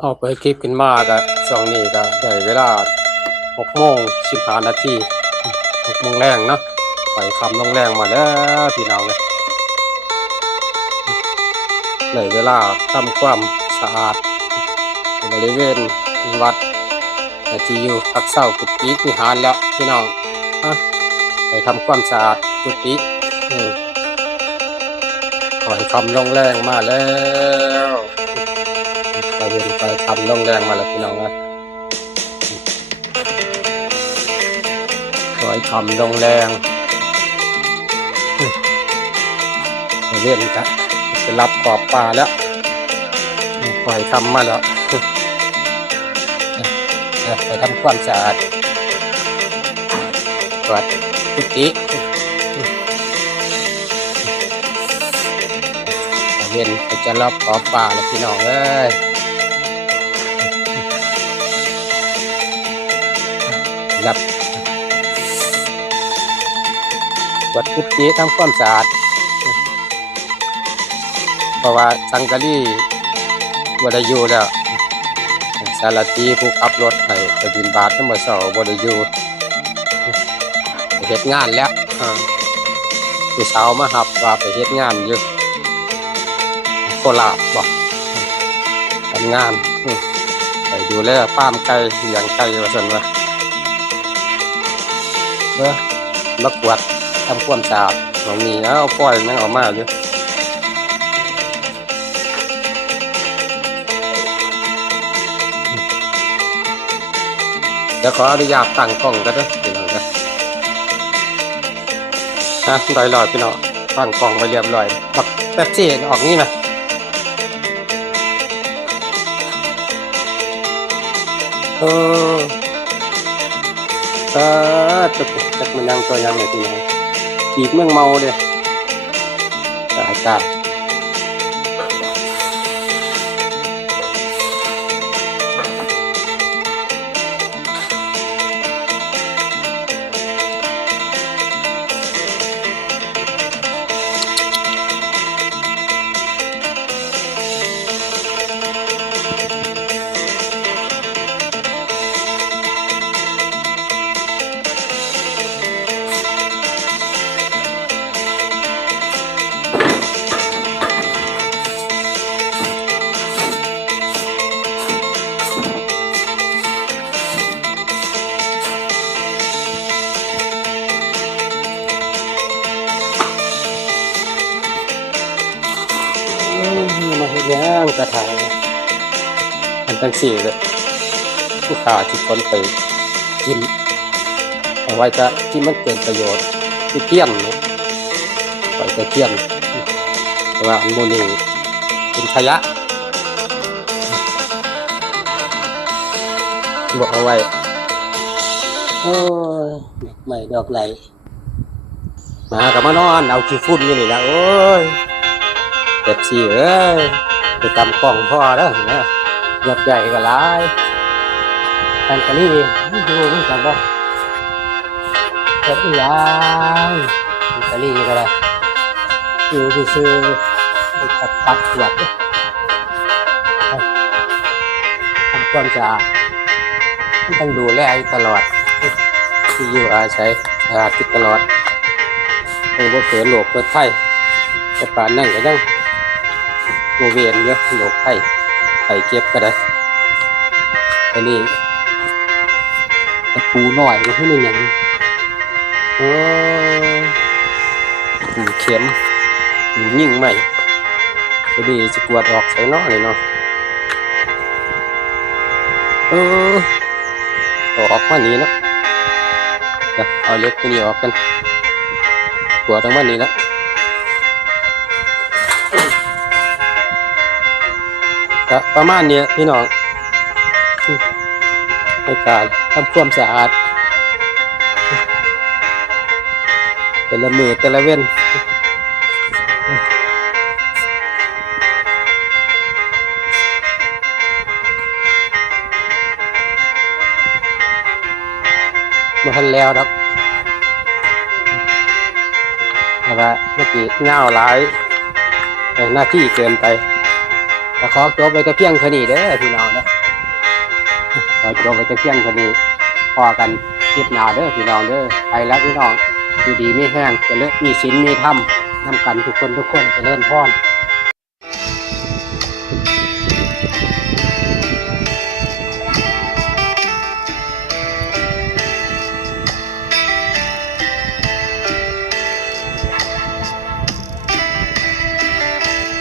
เอาไปคลิปขึ้นมาก็ช่วงนี้ก็ได้เวลา6:15 นาที6 โมงแรงเนาะไปคำลงแรงมาแล้วพี่น้องเลยได้เวลาทำความสะอาดบริเวณวัดที่อยู่พักเศร้ากุฏิวิหารแล้วพี่น้องไปทำความสะอาดกุฏิปล่อยคำลงแรงมาแล้วไปเวนไปคำลงแรงมาแล้วพี่น้องนะปล่อยคำลงแรงไปเวนกันไปรับขอบป่าแล้วปล่อยคำมาแล้วไปทำความสะอาดวัดกุฏิเย็นจะรับขอบป่าแล้วพี่น้องเอ้ยรับวัดกุฏิทำความสะอาดเพราะว่าสังกะรีบ่ได้อยู่แล้วสารตีผู้ขับรถให้ไปบิณฑบาตเมื่อเช้าบ่ได้อยู่ไปเฮ็ดงานแล้วผู้สาวมาหับว่าไปเฮ็ดงานอยู่โคราชบ่ทำงานไปดูแลฟาร์มไก่เลี้ยงไก่ว่าซั่นว่ามากวาดทำความสะอาดตรงนี้เอาปล่อยมันออกมาอยู่เดี๋ยวขออนุญาตตั้งกล้องกันเด้อพี่น้องนะได้ร้อยพี่น้องตั้งกล้องไว้เรียบร้อยบักแป๊บซี่ออกนี่มาจักมันยังตัวยังเลยพี่น้องจีบเมืองเมาเด้อตายตายมาให้ย่างกระถางอันตั้งสี่เลยผู้ขาที่คนไปกินเอาไว้จะที่มันเป็นประโยชน์ที่เที่ยนไปจะเที่ยนแต่ว่าอันโมนี่เป็นขยะบอกเอาไว้โอ้ยไม่ดอกไหลมากับมานอนเอาขี้ฝุ่นอยู่นี่ละโอ้ยเจ็บสี่เอ้ยไปตำกล่องพ่อแล้วนะยับใหญ่ก็ร้ายแทนกะลี่ดูมันกันบ่เจ็บยังกะลี่ก็ได้อยู่ซื่อๆตัดขวดทำความสะอาดต้องดูแลตลอดที่อยู่อาศัยสะอาดตลอดไม่ว่าเกิดโรคเกิดไข้แต่ป่านนั่งก็ยังโมเวียนเยอะโรคไข้เจ็บก็ได้อันนี้ตะปูหน่อยก็ให้มันอย่างปูเข็มปูยิ่งใหม่พอดีจะกวดออกใส่น้อเลยเนาะออกมานี้นะเดี๋ยวเอาเล็กตัวนี้ออกกันกวดออกมานี้แล้วก็ประมาณนี้พี่น้องในการทำความสะอาดแต่ละมือแต่ละเว้นมาทันแล้วครับแต่ว่าเมื่อกี้เงาหลายหน้าที่เกินไปแต่ขอจบไปแต่เพียงเท่านี้เด้อพี่น้องนะ เราจบไปจะเที่ยงพอดีพอกันคลิปหน้าเด้อพี่น้องเด้อไปแล้วพี่น้องดีๆไม่แห้งจะเลิกมีศีลมีธรรมนำกันทุกคนเจริญพร